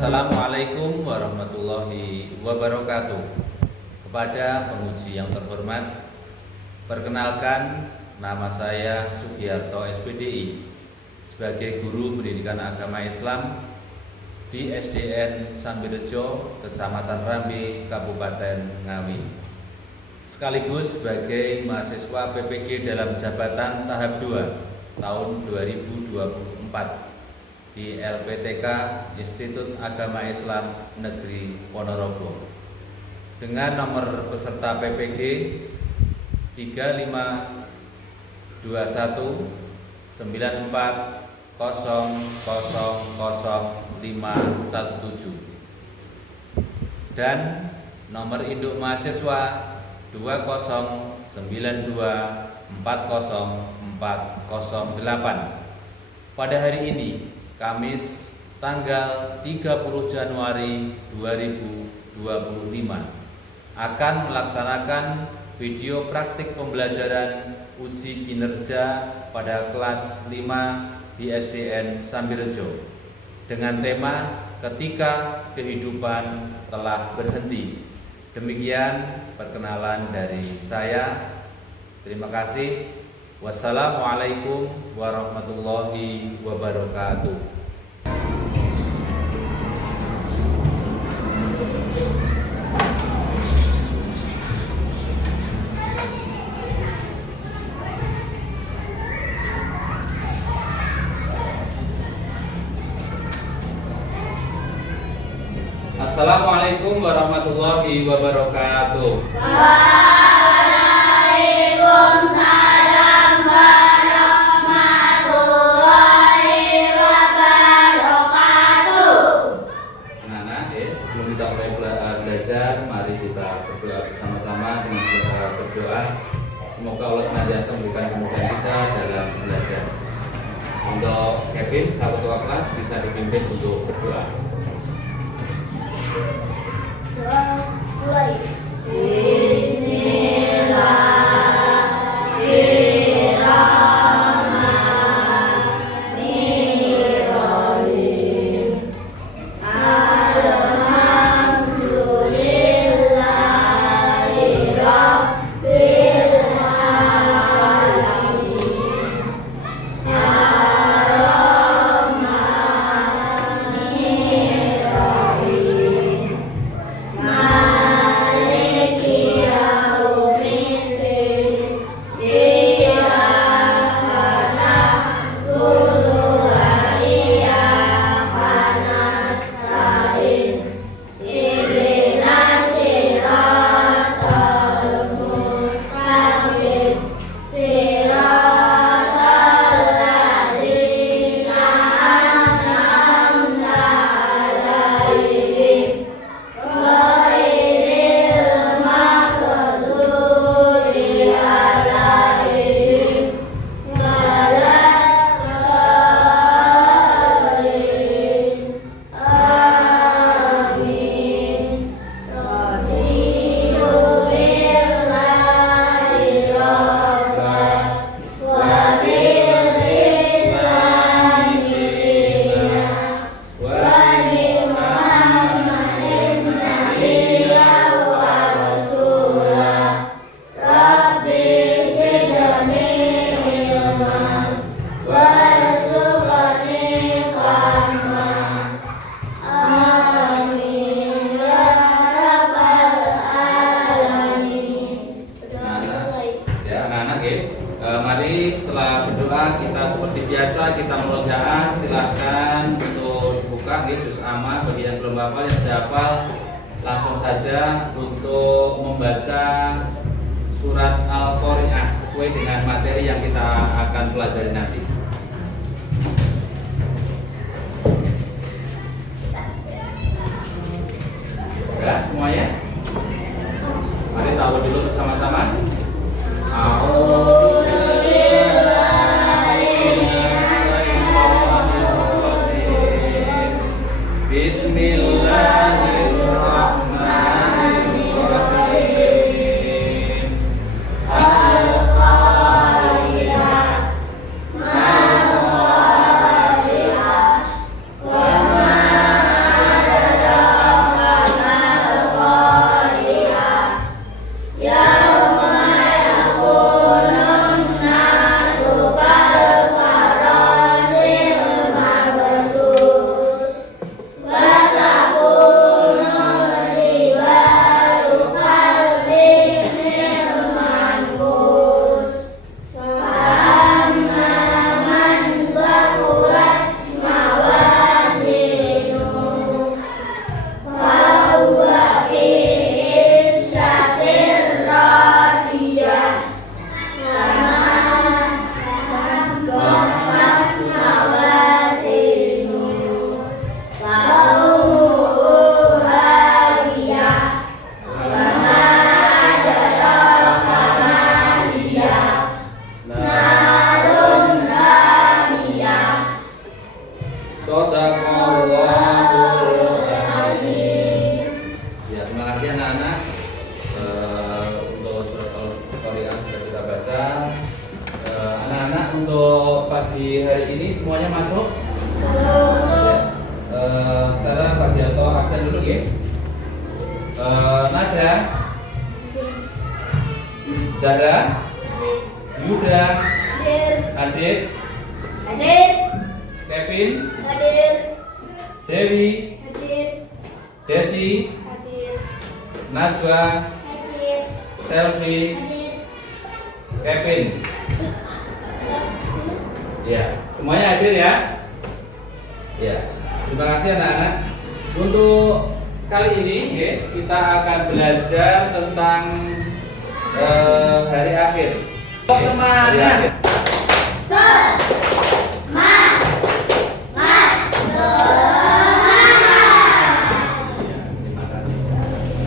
Assalamualaikum warahmatullahi wabarakatuh. Kepada penguji yang terhormat, perkenalkan, nama saya Sugiarto SPDI sebagai guru pendidikan agama Islam di SDN Sambirejo, Kecamatan Rambi, Kabupaten Ngawi, sekaligus sebagai mahasiswa PPG dalam jabatan tahap 2 tahun 2024 di LPTK Institut Agama Islam Negeri Ponorogo dengan nomor peserta PPG 352194000517 dan nomor induk mahasiswa 209240408. Pada hari ini, Kamis tanggal 30 Januari 2025 akan melaksanakan video praktik pembelajaran uji kinerja pada kelas 5 di SDN Sambirejo dengan tema ketika kehidupan telah berhenti. Demikian perkenalan dari saya. Terima kasih. Wassalamualaikum warahmatullahi wabarakatuh. Assalamualaikum warahmatullahi wabarakatuh. Waalaikumsalam warahmatullahi wabarakatuh. Anak-anak, sebelum kita mulai belajar, mari kita berdoa bersama-sama. Dengan kita berdoa, semoga Allah senantiasa memberikan kemudahan kita dalam belajar. Untuk Kevin, satu ketua kelas, bisa dipimpin untuk berdoa. Mulai. Mari setelah berdoa kita seperti biasa kita murojaah. Silahkan untuk buka juz amma bagi yang belum hafal, yang sudah hafal langsung saja untuk membaca surat Al-Qari'ah sesuai dengan materi yang kita akan pelajari nanti. Sudah semuanya? Mari tahu dulu bersama-sama. Bismillahirrahmanirrahim. Al-Qari'ah. dulu ya. Nada, Zara, Yuda, Hadir. Kevin, Hadir. Dewi, Hadir. Desi, Hadir. Naswa, Hadir. Selvi, Hadir. Kevin. Ya, semuanya hadir ya. Ya, terima kasih anak-anak. Untuk kali ini ya, kita akan belajar tentang hari akhir. Semangat.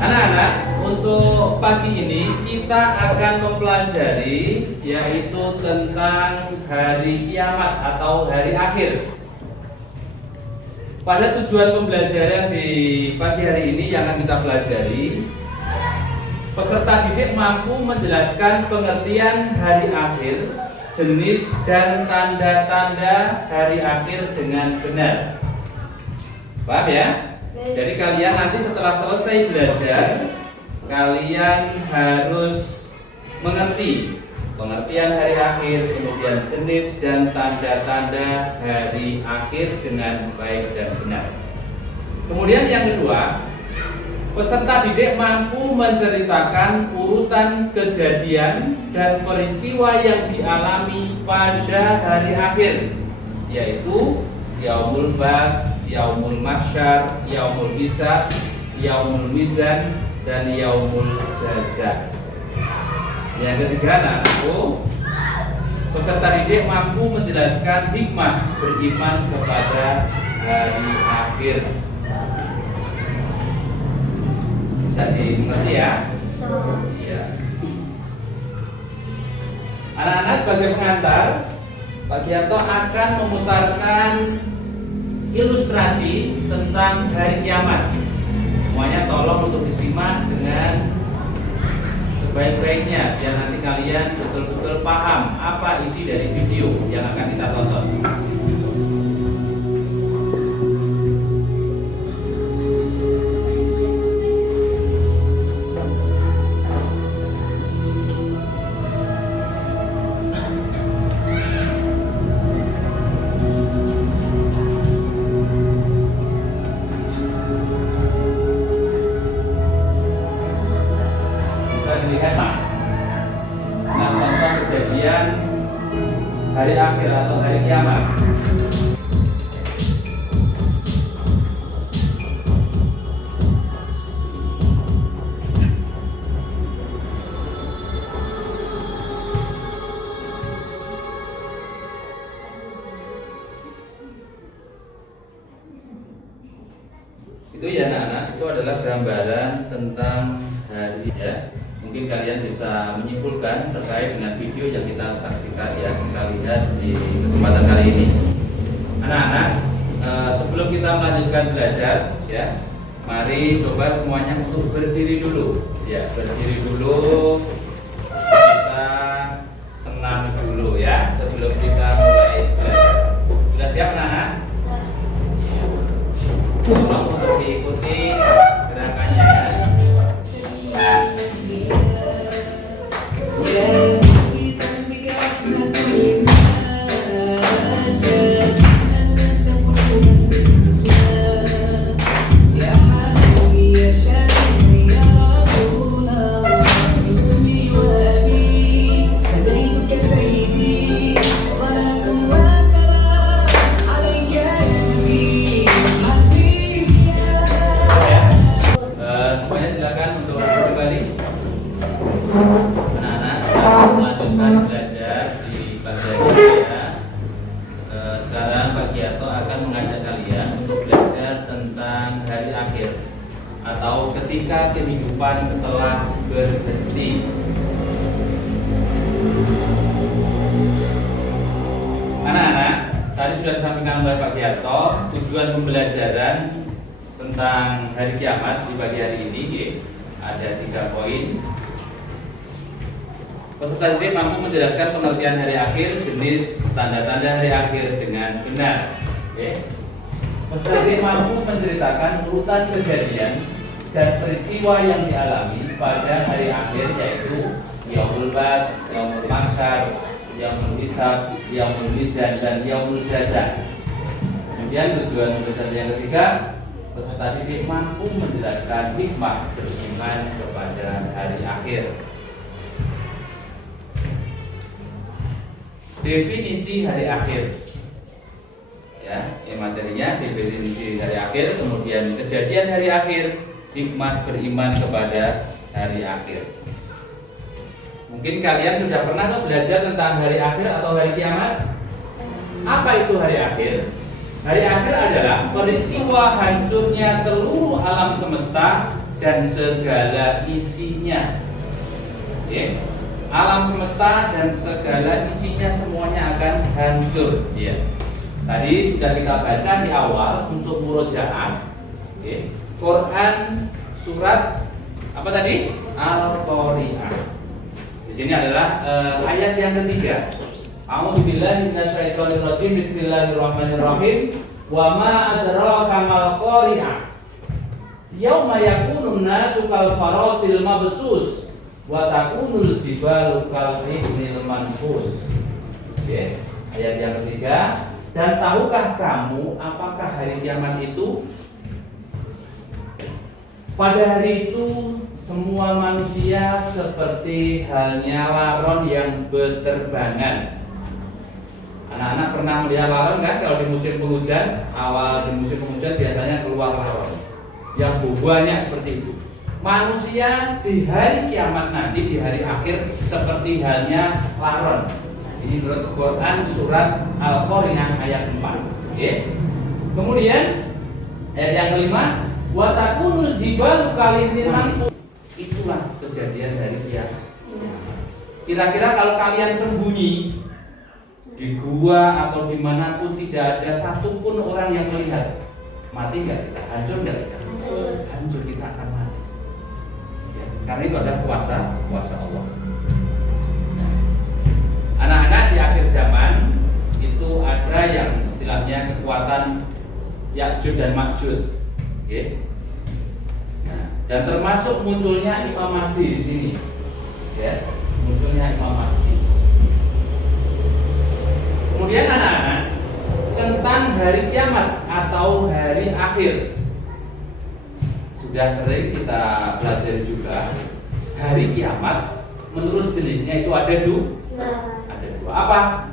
Anak-anak, untuk pagi ini kita akan mempelajari yaitu tentang hari kiamat atau hari akhir. Pada tujuan pembelajaran di pagi hari ini yang akan kita pelajari, peserta didik mampu menjelaskan pengertian hari akhir, jenis dan tanda-tanda hari akhir dengan benar. Paham ya? Jadi kalian nanti setelah selesai belajar, kalian harus mengerti pengertian hari akhir, kemudian jenis dan tanda-tanda hari akhir dengan baik dan benar. Kemudian yang kedua, peserta didik mampu menceritakan urutan kejadian dan peristiwa yang dialami pada hari akhir, yaitu Yaumul Bas, Yaumul Mahsyar, Yaumul Hisab, Yaumul Mizan, dan Yaumul Jaza. Yang ketiga, anakku, peserta didik mampu menjelaskan hikmah beriman kepada hari akhir. Bisa dimengerti ya? Iya. Anak-anak, sebagai pengantar, Pak Giarto akan memutarkan ilustrasi tentang hari kiamat. Semuanya tolong untuk disimak dengan sebaik-baiknya biar nanti kalian betul-betul paham apa isi dari video yang akan kita tonton. Nah, contoh kejadian hari akhir atau hari kiamat. Itu ya anak-anak, itu adalah gambaran tentang hari ya. Mungkin kalian bisa menyimpulkan terkait dengan video yang kita saksikan ya, kita lihat di kesempatan kali ini. Anak-anak, sebelum kita melanjutkan belajar ya, mari coba semuanya untuk berdiri dulu ya, berdiri dulu, kita senam dulu ya sebelum kita mulai belajar. Sudah siap anak-anak? Tolong untuk diikuti gerakannya ya. Semuanya silakan untuk kembali. Anak-anak, kita melanjutkan belajar di pagi hari ini ya. Sekarang Pak Giarto akan mengajak kalian untuk belajar tentang hari akhir atau ketika kehidupan telah berhenti. Anak-anak, tadi sudah disampaikan oleh Pak Giarto tujuan pembelajaran tentang hari kiamat di pagi hari ini ada 3 poin. Peserta didik mampu menjelaskan pengertian hari akhir, jenis, tanda-tanda hari akhir dengan benar. Peserta mampu menceritakan urutan kejadian dan peristiwa yang dialami pada hari akhir, yaitu Yaumul Bas, Yaumul Mahsyar, Yaumul Hisab, Yaumul Mizan, dan Yaumul Jazaa. Kemudian tujuan peserta yang ketiga, peserta didik mampu menjelaskan hikmah beriman kepada hari akhir. Definisi hari akhir. Ya, materinya definisi hari akhir, kemudian kejadian hari akhir, hikmah beriman kepada hari akhir. Mungkin kalian sudah pernah belajar tentang hari akhir atau hari kiamat? Apa itu hari akhir? Hari akhir adalah peristiwa hancurnya seluruh alam semesta dan segala isinya. Oke. Alam semesta dan segala isinya semuanya akan hancur. Ya. Tadi sudah kita baca di awal untuk murojaah. Oke. Quran surat apa tadi? Al-Qari'ah. Di sini adalah ayat yang ketiga. A'udzubillahi minasyaitonirrajim. Bismillahirrahmanirrahim. Wa ma adraka mal qari'ah. Yauma yakunun nasu kal farasil mabsus wa takunul jibalu kal ihnil manfus. Oke. Ayat yang ketiga. Dan tahukah kamu apakah hari kiamat itu? Pada hari itu semua manusia seperti halnya laron yang berterbangan. Anak-anak pernah melihat laron kan? Kalau di musim penghujan, awal di musim penghujan biasanya keluar laron yang banyak seperti itu. Manusia di hari kiamat nanti, di hari akhir, seperti halnya laron. Ini menurut Quran surat Al-Qari'ah ayat 4. Oke. Kemudian ayat yang kelima, wa takunul jibalu kalihnil manfus. Itulah kejadian dari kiamat. Kira-kira kalau kalian sembunyi di gua atau dimanapun, tidak ada satupun orang yang melihat, mati nggak kita? Hancur nggak kita? Hancur, kita akan mati. Ya, karena itu adalah kuasa Allah. Anak-anak, di akhir zaman itu ada yang istilahnya kekuatan Ya'juj dan Ma'juj. Oke. Nah, dan termasuk munculnya Imam Mahdi di sini. Ya, munculnya Imam Mahdi. Kemudian anak-anak, tentang hari kiamat atau hari akhir sudah sering kita pelajari juga. Hari kiamat menurut jenisnya itu ada dua. Apa?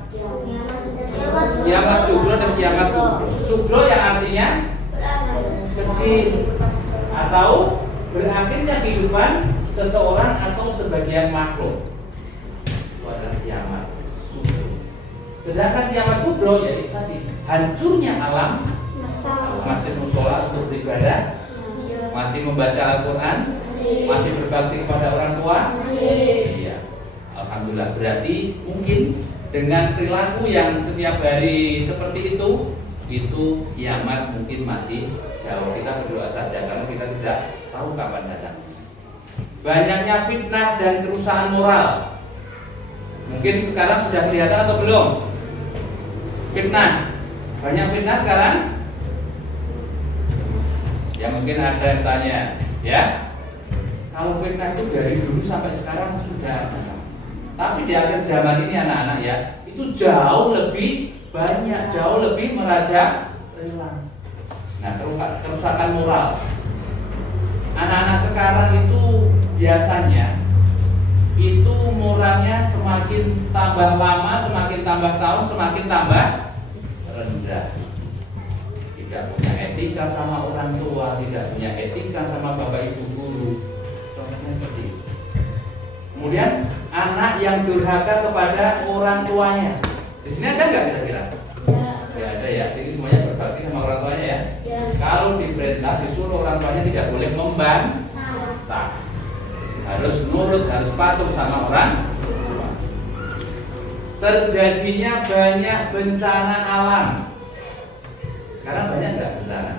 Kiamat sugro dan kiamat kubro. Sugro yang artinya kecil atau berakhirnya kehidupan seseorang atau sebagian makhluk. Itu adalah kiamat sugro. Sedangkan kiamat kubro yaitu tadi hancurnya alam, masih musola untuk beribadah, masih membaca Al-Quran, masih berbakti kepada orang tua. Iya. Alhamdulillah, berarti mungkin dengan perilaku yang setiap hari seperti itu kiamat mungkin masih jauh. Kita berdoa saja karena kita tidak tahu kapan datang. Banyaknya fitnah dan kerusakan moral. Mungkin sekarang sudah kelihatan atau belum? Fitnah. Banyak fitnah sekarang? Ya mungkin ada yang tanya, ya. Kalau fitnah itu dari dulu sampai sekarang sudah. Tapi di akhir zaman ini anak-anak ya, itu jauh lebih banyak, jauh lebih merajalela. Nah, kerusakan moral. Anak-anak sekarang itu biasanya itu moralnya semakin tambah lama, semakin tambah tahun, semakin tambah rendah. Tidak punya etika sama orang tua, tidak punya etika sama bapak ibu guru. Contohnya seperti itu. Kemudian anak yang durhaka kepada orang tuanya. Di sini ada nggak kira-kira? Ya ada ya. Jadi semuanya berbakti sama orang tuanya ya. Kalau diperintah disuruh orang tuanya tidak boleh membantah. Harus nurut, harus patuh sama orang tua. Terjadinya banyak bencana alam. Sekarang banyak nggak bencana?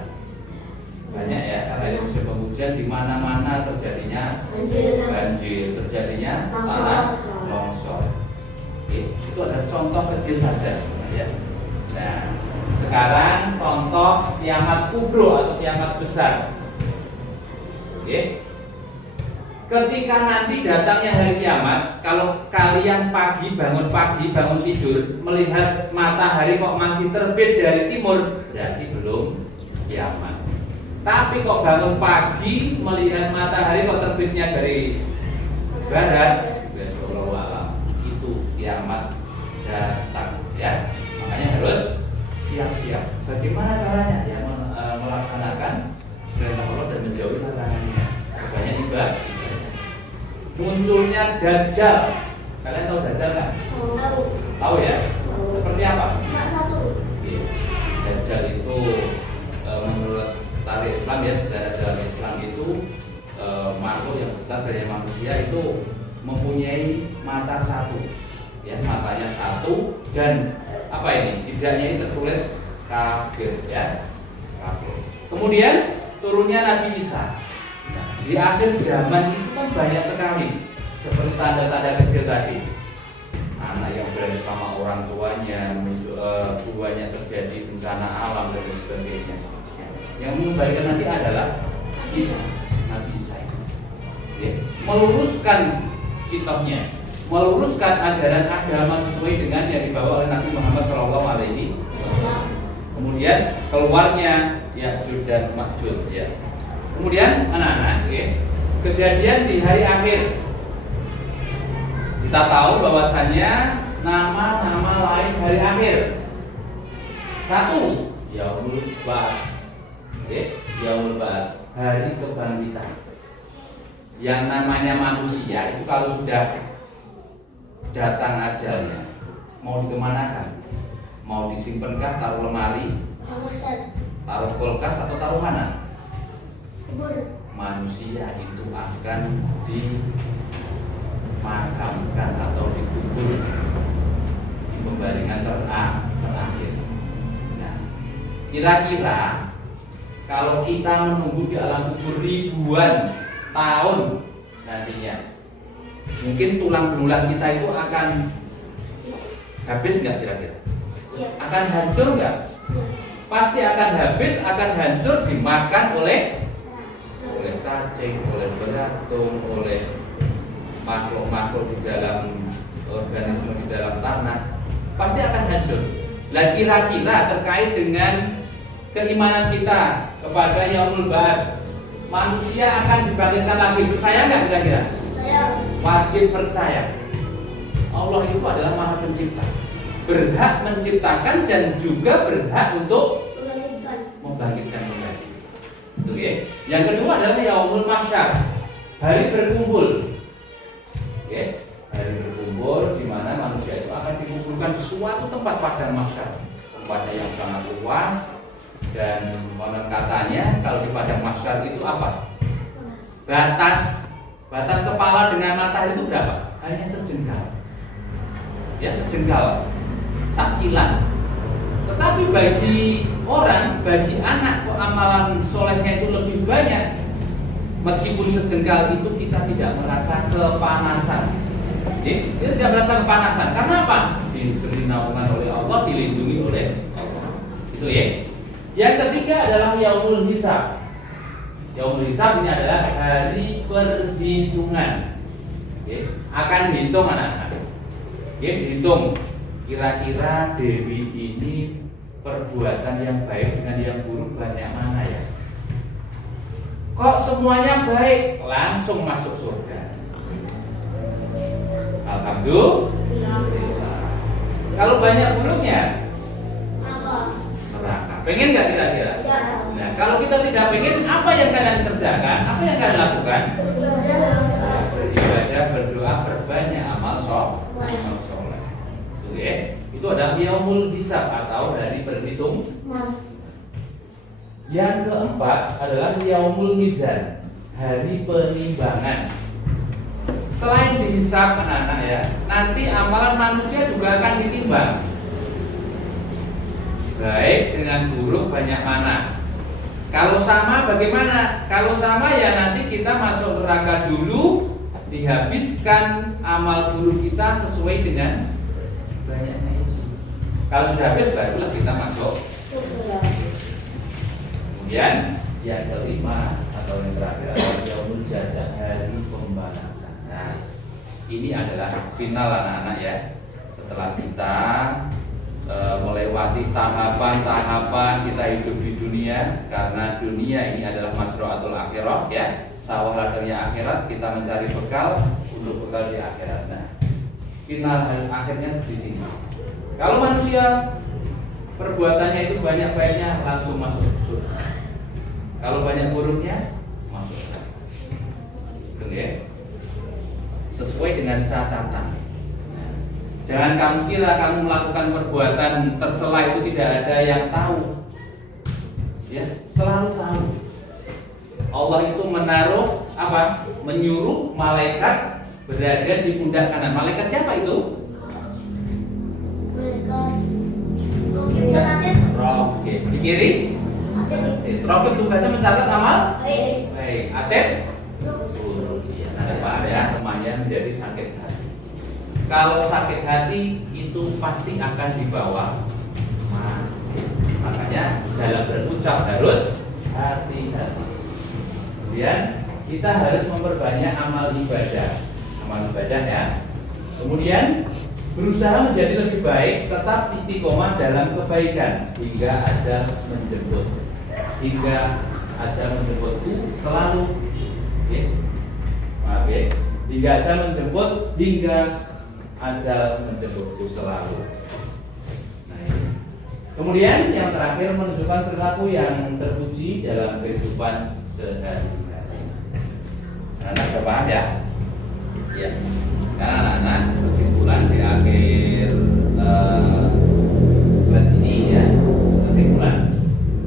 Banyak ya, karena ini musim penghujan di mana-mana terjadinya banjir, terjadinya tanah longsor. Oke, itu adalah contoh kecil saja sebenarnya. Nah, sekarang contoh kiamat kubro atau kiamat besar. Oke. Ketika nanti datangnya hari kiamat, kalau kalian pagi bangun tidur, melihat matahari kok masih terbit dari timur, berarti belum kiamat. Tapi kok bangun pagi melihat matahari kok terbitnya dari barat, wallahu a'lam, itu kiamat datang ya. Makanya harus siap-siap. Bagaimana caranya? Ya melaksanakan perintah Allah dan menjauhi larangannya. Banyak ibadah. Munculnya Dajjal. Kalian tahu Dajjal kan? Tahu. Tahu ya? Seperti apa? Cuma satu. Iya. Dajjal itu menurut tarikh Islam ya, sejarah dalam Islam itu makhluk yang besar dari manusia itu mempunyai mata satu. Ya, matanya satu dan apa ini? Jidatnya ini tertulis kafir ya. Kafir. Kemudian turunnya Nabi Isa. Nah, di akhir zaman itu kan banyak sekali seperti tanda-tanda kecil tadi, anak yang berani sama orang tuanya, tuanya terjadi bencana alam dan sebagainya. Yang mengembalikan nanti adalah Isa, Nabi Isa itu, ya, meluruskan kitabnya, meluruskan ajaran agama sesuai dengan yang dibawa oleh Nabi Muhammad SAW. Kemudian keluarnya Ya'juj dan Ma'juj ya. Kemudian anak-anak, ya, kejadian di hari akhir. Kita tahu bahwasannya nama-nama lain hari akhir. Satu, Yaumul Ba'ats. Oke, Yaumul Ba'ats, hari kebangkitan. Yang namanya manusia itu kalau sudah datang ajalnya, mau dikemanakan? Mau disimpankah, taruh lemari, taruh kulkas atau taruh mana? Manusia itu akan dimakamkan atau dikubur di pembaringan terakhir. Nah, kira-kira kalau kita menunggu di alam kubur ribuan tahun nantinya, mungkin tulang belulang kita itu akan habis nggak kira-kira? Iya. Akan hancur nggak? Pasti akan habis, akan hancur, dimakan oleh cacing, oleh belatung, oleh makhluk-makhluk di dalam organisme di dalam tanah, pasti akan hancur. Nah, kira-kira terkait dengan keimanan kita kepada Yaumul Ba'ats, manusia akan dibangkitkan lagi, percaya nggak kira-kira? Wajib percaya. Allah itu adalah Maha Pencipta, berhak menciptakan dan juga berhak untuk membangkitkan kembali. Itu ya. Yang kedua adalah Yaumul Mahsyar, hari berkumpul. Ya, hari berkumpul di mana manusia itu akan dikumpulkan di suatu tempat padang mahsyar, tempatnya yang sangat luas, dan konon katanya kalau di padang mahsyar itu apa? Batas kepala dengan matahari itu berapa? Hanya sejengkal. Ya, sejengkal, sakilan. Tetapi bagi orang, bagi anak, kok amalan solehnya itu lebih banyak. Meskipun sejengkal itu kita tidak merasa kepanasan. Kita tidak merasa kepanasan. Karena apa? Diberi naungan oleh Allah, dilindungi oleh Allah. Itu ya. Yang ketiga adalah Yaumul Hisab. Yaumul Hisab ini adalah hari perhitungan. Akan dihitung anak-anak. Dihitung kira-kira Dewi ini perbuatan yang baik dengan yang buruk banyak mana ya? Kok semuanya baik, langsung masuk surga? Alhamdulillah. Kalau banyak buruknya, neraka. Pengen nggak kira-kira? Nah, kalau kita tidak pengen, apa yang kalian kerjakan? Apa yang kalian lakukan? Beribadah, berdoa, berbanyak amal soleh. Itu ya. Itu adalah Yaumul Hisab atau hari berhitung. Yang keempat adalah Yaumul Mizan, hari penimbangan. Selain dihisab anak-anak ya, nanti amalan manusia juga akan ditimbang. Baik dengan buruk banyak mana. Kalau sama bagaimana? Kalau sama ya nanti kita masuk neraka dulu, dihabiskan amal buruk kita sesuai dengan banyaknya itu. Kalau sudah habis barulah kita masuk Kemudian yang kelima atau yang terakhir adalah yaumul jaza, hari pembalasan. Nah, ini adalah final anak-anak ya. Setelah kita melewati tahapan-tahapan kita hidup di dunia, karena dunia ini adalah masroatul akhirah ya, sawah ladangnya akhirat, kita mencari bekal untuk bekal di akhirat. Nah, final akhirnya di sini. Kalau manusia perbuatannya itu banyak baiknya, langsung masuk surga. Kalau banyak buruknya, masuk neraka. Betul ya? Sesuai dengan catatan. Jangan kamu kira kamu melakukan perbuatan tercela itu tidak ada yang tahu. Ya, selalu tahu. Allah itu menaruh apa? Menyuruh malaikat berada di pundak kanan. Malaikat siapa itu? Rohib. Di kiri? Rohib tugasnya mencatat amal. Baik. Atib? Iya, ada paham ya, temannya menjadi sakit hati. Kalau sakit hati itu pasti akan dibawa mati. Makanya dalam berucap harus hati-hati. Kemudian kita harus memperbanyak amal ibadah ya. Kemudian berusaha menjadi lebih baik, tetap istiqomah dalam kebaikan hingga ajal menjemput. Hingga ajal menjemputku selalu. Oke. Maaf ya. Hingga ajal menjemput, hingga ajal menjemputku selalu. Nah, ini. Kemudian yang terakhir menunjukkan perilaku yang terpuji dalam kehidupan sehari-hari. Anak sudah paham ya? Ya. Sekarang anak-anak kesimpulan di akhir slide ini ya. Kesimpulan,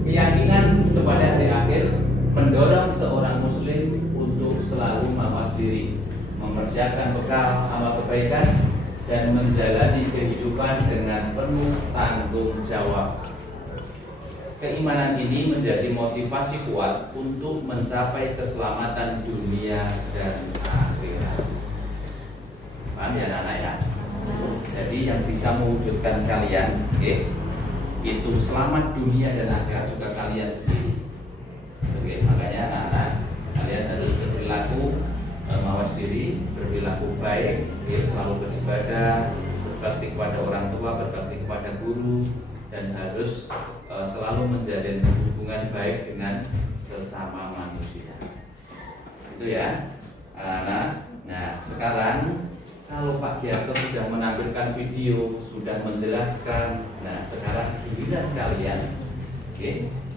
keyakinan kepada hari akhir mendorong seorang muslim untuk selalu mawas diri, mempersiapkan bekal amal kebaikan, dan menjalani kehidupan dengan penuh tanggung jawab. Keimanan ini menjadi motivasi kuat untuk mencapai keselamatan dunia dan akhirat. Paham ya anak-anak ya? Jadi yang bisa mewujudkan kalian, itu selamat dunia dan akhirat juga kalian sendiri. Makanya anak-anak kalian harus berperilaku mawas diri, berperilaku baik, selalu beribadah, berbakti kepada orang tua, berbakti kepada guru, dan harus selalu menjalin hubungan baik dengan sesama manusia. Itu ya, anak. Nah, sekarang kalau Pak Giarto sudah menampilkan video, sudah menjelaskan, nah sekarang giliran kalian.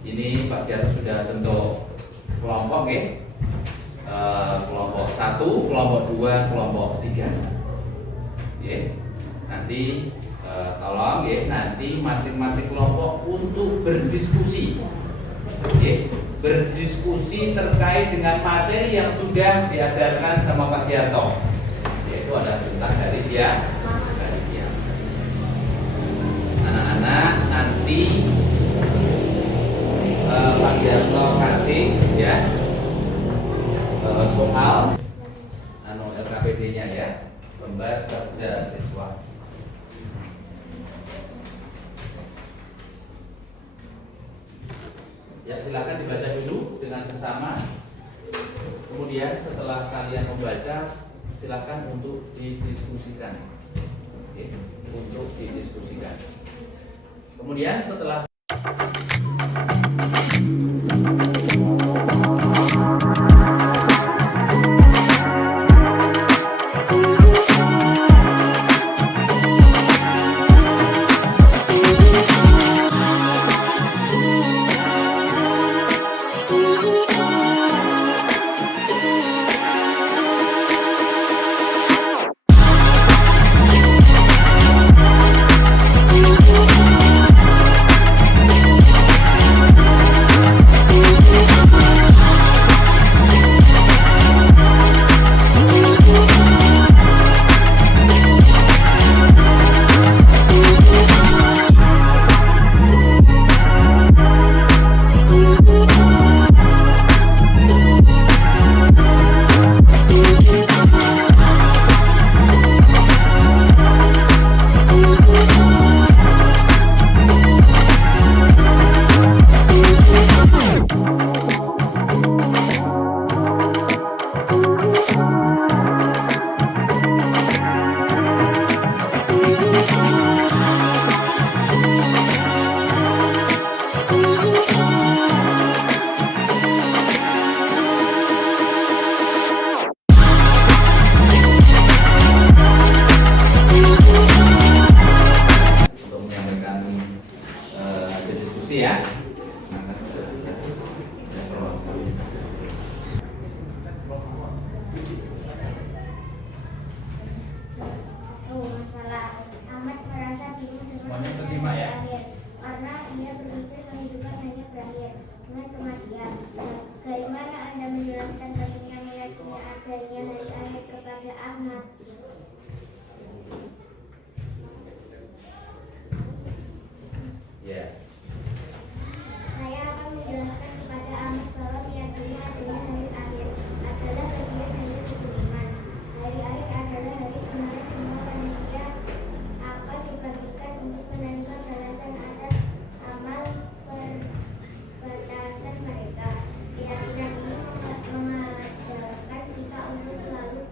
Ini Pak Giarto sudah bentuk kelompok kelompok 1, kelompok 2, kelompok 3. Nanti tolong nanti masing-masing kelompok untuk berdiskusi. Berdiskusi terkait dengan materi yang sudah diajarkan sama Pak Giarto. Yaitu ada tentang dari dia. Anak-anak nanti Pak Giarto kasih ya soal LKPD-nya ya, lembar kerja siswa. Ya, silakan dibaca dulu dengan sesama. Kemudian setelah kalian membaca, silakan untuk didiskusikan. Untuk didiskusikan. Kemudian setelah menjelaskan pentingnya meyakini adanya hari akhir kepada Ahmad. Ya. Saya akan menjelaskan kepada Ahmad bahwa meyakini adanya hari akhir adalah bagian dari keimanan. Hari akhir adalah hari di mana semua manusia akan dibangkitkan untuk menerima balasan atas amal perbatasan mereka. Keyakinan ini mengajarkan kita untuk selalu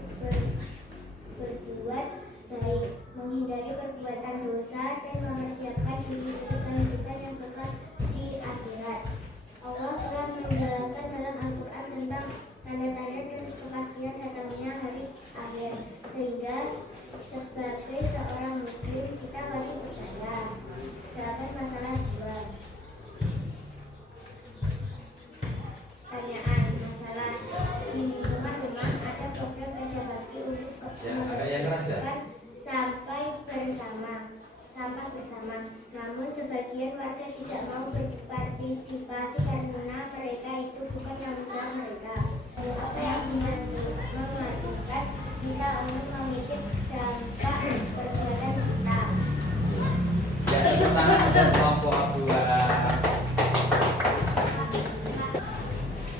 berbuat baik, menghindari perbuatan dosa, dan mempersiapkan diri untuk kehidupan yang kekal di akhirat. Allah telah menjelaskan dalam Al-Quran tentang tanda-tanda dan kepastian datangnya hari akhir, sehingga sebagai seorang muslim kita wajib percaya. 8 masalah jiwa. Pertanyaan masalah di rumah ada program kerja bakti untuk mempersiapkan sampah bersama. Namun sebagian warga tidak mau berpartisipasi karena mereka itu bukan tanggung jawab mereka. Apa yang mewajibkan kita untuk memikir dampak perbuatan kita? Ya, pertama ada kelompok 2.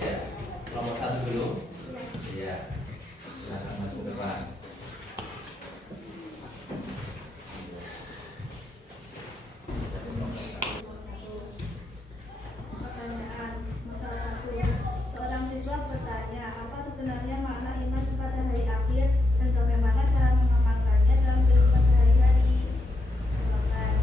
Ya, kelompok 1 dulu. Ya, silakan masuk ke depan. Pertanyaan masalah 1. Seorang siswa bertanya, apa sebenarnya makna iman kepada hari akhir dan bagaimana cara mengamalkannya dalam kehidupan sehari-hari? Jawaban.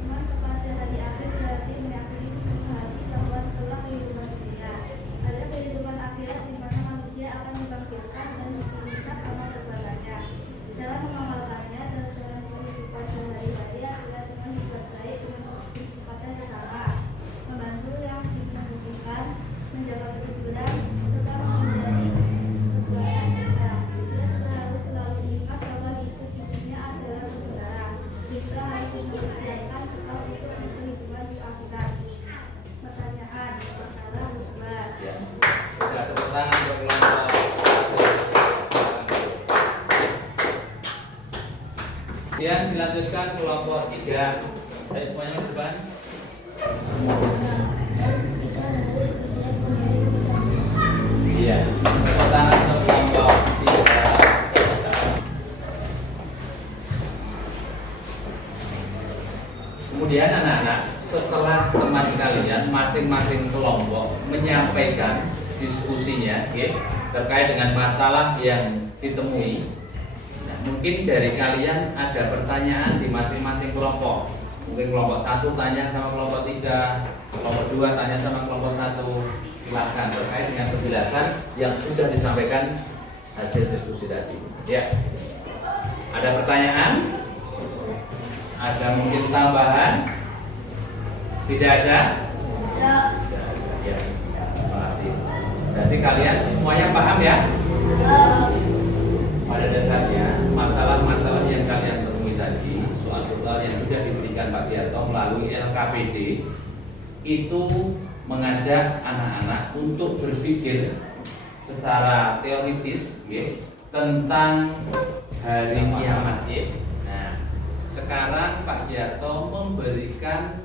Iman kepada hari akhir berarti meyakini sepenuh hati bahwa setelah kehidupan dunia ada kehidupan akhirat di mana manusia akan dibangkitkan dan dihisab amal perbuatannya. Dalam mengamalkannya dan dalam kehidupan sehari-hari adalah dengan berbuat baik kepada sesama, membantu yang membutuhkan, menjaga kejujuran, serta menghindari perbuatan dosa. Kita harus selalu ingat bahwa hidup di dunia adalah sementara, hingga harus dipersiapkan bekal untuk kehidupan di akhirat. Pertanyaan masalah 2. Ya. Sudah tepuk tangan untuk kelompok 1. Kemudian dilanjutkan kelompok 3. Ayo semuanya ke depan. Iya. Tepuk tangan untuk kelompok 3. Kemudian anak-anak, setelah teman kalian masing-masing kelompok menyampaikan diskusinya, oke, terkait dengan masalah yang ditemui, nah, mungkin dari kalian ada pertanyaan di masing-masing kelompok. Mungkin kelompok 1 tanya sama kelompok 3, kelompok 2 tanya sama kelompok 1. Silakan terkait dengan penjelasan yang sudah disampaikan hasil diskusi tadi. Ya. Ada pertanyaan? Ada mungkin tambahan? Tidak ada? Tidak ada. Ya. Terima kasih. Berarti kalian semuanya paham ya? Pada dasarnya masalah-masalah yang kalian temui tadi, soal-soal yang sudah diberikan Pak Giarto melalui LKPD itu mengajak anak-anak untuk berpikir secara teoritis tentang hari kiamat. Nah, sekarang Pak Giarto memberikan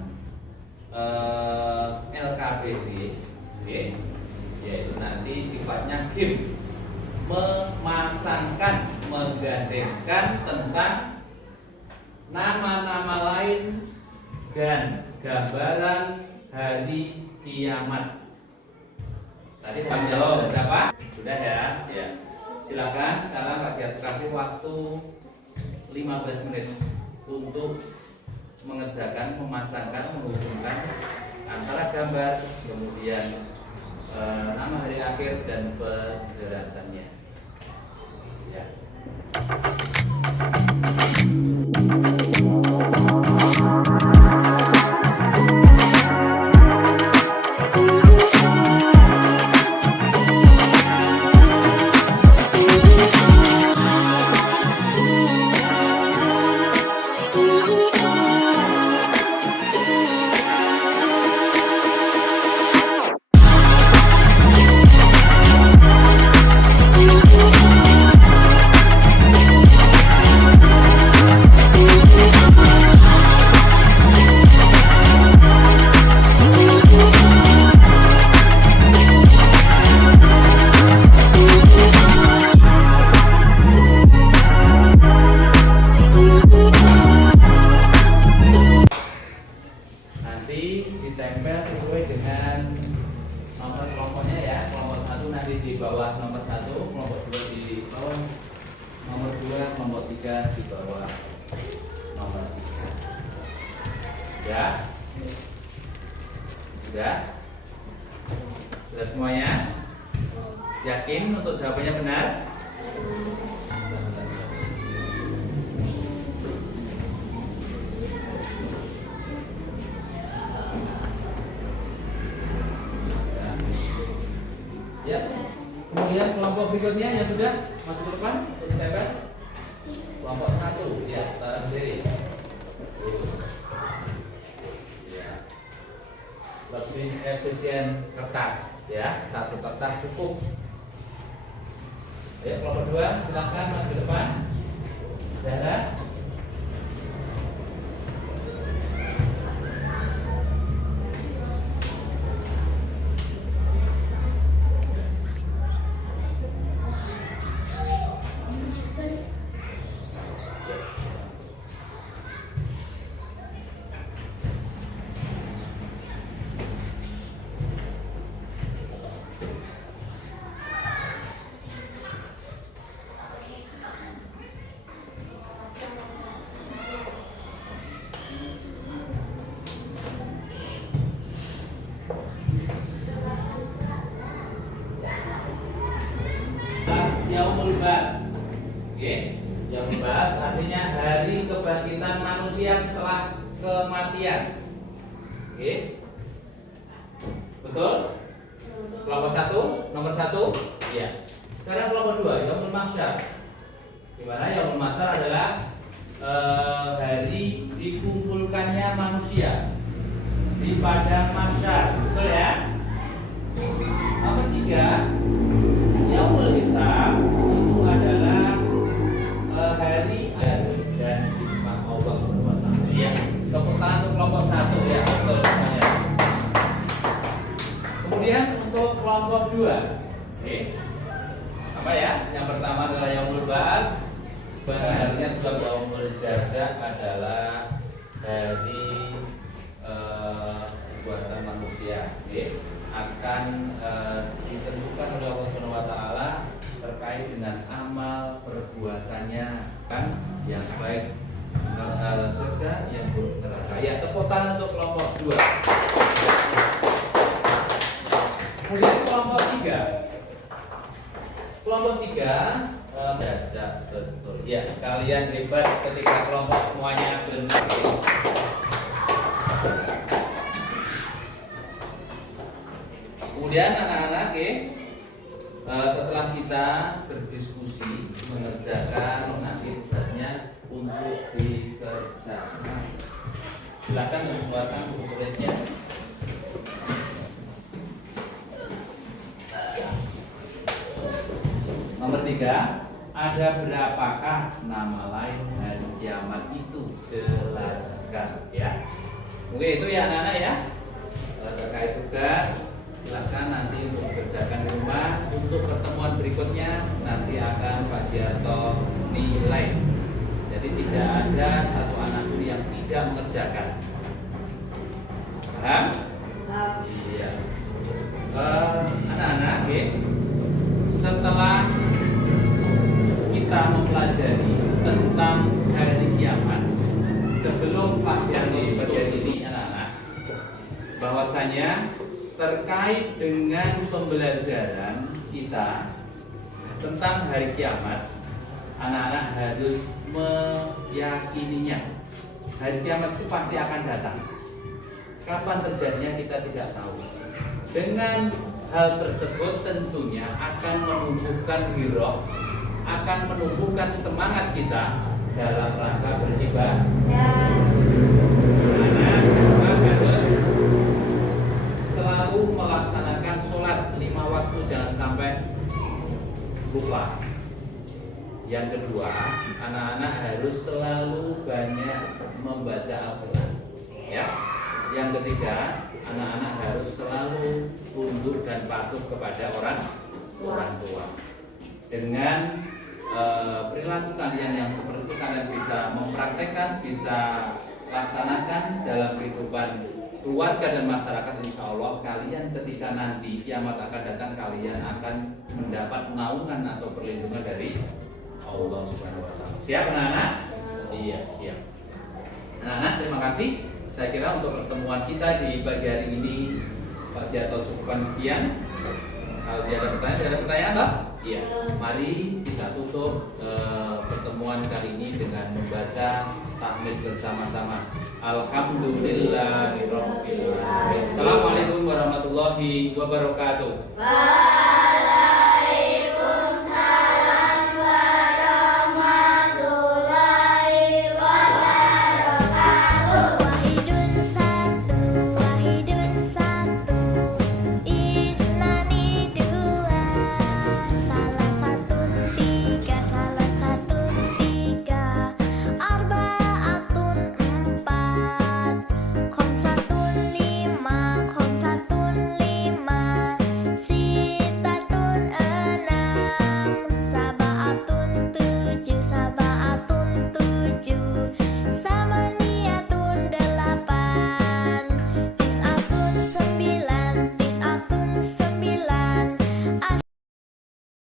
LKPD, yaitu nanti sifatnya game, memasangkan, menggandengkan tentang nama-nama lain dan gambaran hari kiamat. Tadi Pak jawab berapa? Sudah ya? Ya. Silakan sekarang Pak Giarto kasih waktu 15 menit untuk mengerjakan, memasangkan, menghubungkan antara gambar, kemudian nama hari akhir dan penjelasannya. Ya. di bawah nomor 1, kelompok 2 di bawah nomor 2, kelompok 3 di bawah nomor 3. Ya? Sudah? Sudah semuanya? Yakin untuk jawabannya benar? Ya. Kemudian kelompok berikutnya yang sudah maju ke depan, ditempel. Kelompok 1, ya, taruh sendiri. Ya. Lebih efisien kertas, ya, 1 kertas cukup. Ya, kelompok 2, silakan maju ke depan. Zahra. Yaumul Ba'ats. Oke, Yaumul Ba'ats artinya hari kebangkitan manusia setelah kematian. Oke. Betul? Kelompok 1, nomor 1. Iya. Sekarang kelompok 2, Yaumul Mahsyar. Di mana Yaumul Mahsyar adalah hari dikumpulkannya manusia di padang mahsyar. Betul ya? Nomor 3, Yaumul Hisab itu adalah hari dan hikmah Allah SWT. Ya, tepuk tangan untuk kelompok 1 ya, betul semuanya. Kemudian untuk kelompok 2, oke, apa ya? Yang pertama adalah Yaumul Ba'ats. Benarnya juga Yaumul Jaza adalah hari buatan manusia. Oke, akan ditentukan oleh Allah Subhanahu wa taala terkait dengan amal perbuatannya, kan yang baik surga, yang buruk neraka. Ya, tepuk tangan untuk kelompok 2. Kemudian kelompok 3. Kelompok 3 biasa betul. Ya, kalian hebat ketika kelompok semuanya benar. Kemudian anak-anak, setelah kita berdiskusi mengerjakan nanti tugasnya untuk dikerjakan. Silakan membuatkan buku tulisnya. Nomor 3, ada berapakah nama lain hari kiamat itu? Jelaskan ya. Oke, itu ya anak-anak ya. Terkait tugas silakan nanti untuk kerjakan di rumah. Untuk pertemuan berikutnya nanti akan Pak Giarto nilai. Jadi tidak ada satu anak pun yang tidak mengerjakan. Paham? Iya. Anak-anak, setelah kita mempelajari tentang hari kiamat, sebelum Pak Giarto bagian ini anak-anak, bahwasanya terkait dengan pembelajaran kita tentang hari kiamat, anak-anak harus meyakininya. Hari kiamat itu pasti akan datang. Kapan terjadinya kita tidak tahu. Dengan hal tersebut tentunya akan menumbuhkan giroh, akan menumbuhkan semangat kita dalam rangka beribadah. Anak harus selalu melaksanakan sholat 5 waktu, jangan sampai lupa. Yang kedua, anak-anak harus selalu banyak membaca Al-Quran. Ya. Yang ketiga, anak-anak harus selalu tunduk dan patuh kepada orang tua. Dengan perilaku kalian yang seperti itu, kalian bisa mempraktekkan, bisa laksanakan dalam kehidupan keluarga dan masyarakat, insya Allah kalian ketika nanti kiamat akan datang, kalian akan mendapat naungan atau perlindungan dari Allah Subhanahu wa Ta'ala. Siap anak-anak? Iya, siap. Anak-anak, terima kasih. Saya kira untuk pertemuan kita di pagi hari ini Pak Jarto cukupkan sekian. Kalau tidak ada pertanyaan, toh? Iya. Mari kita tutup pertemuan kali ini dengan membaca tahmid bersama-sama. Alhamdulillahirabbil alamin. Assalamualaikum warahmatullahi wabarakatuh.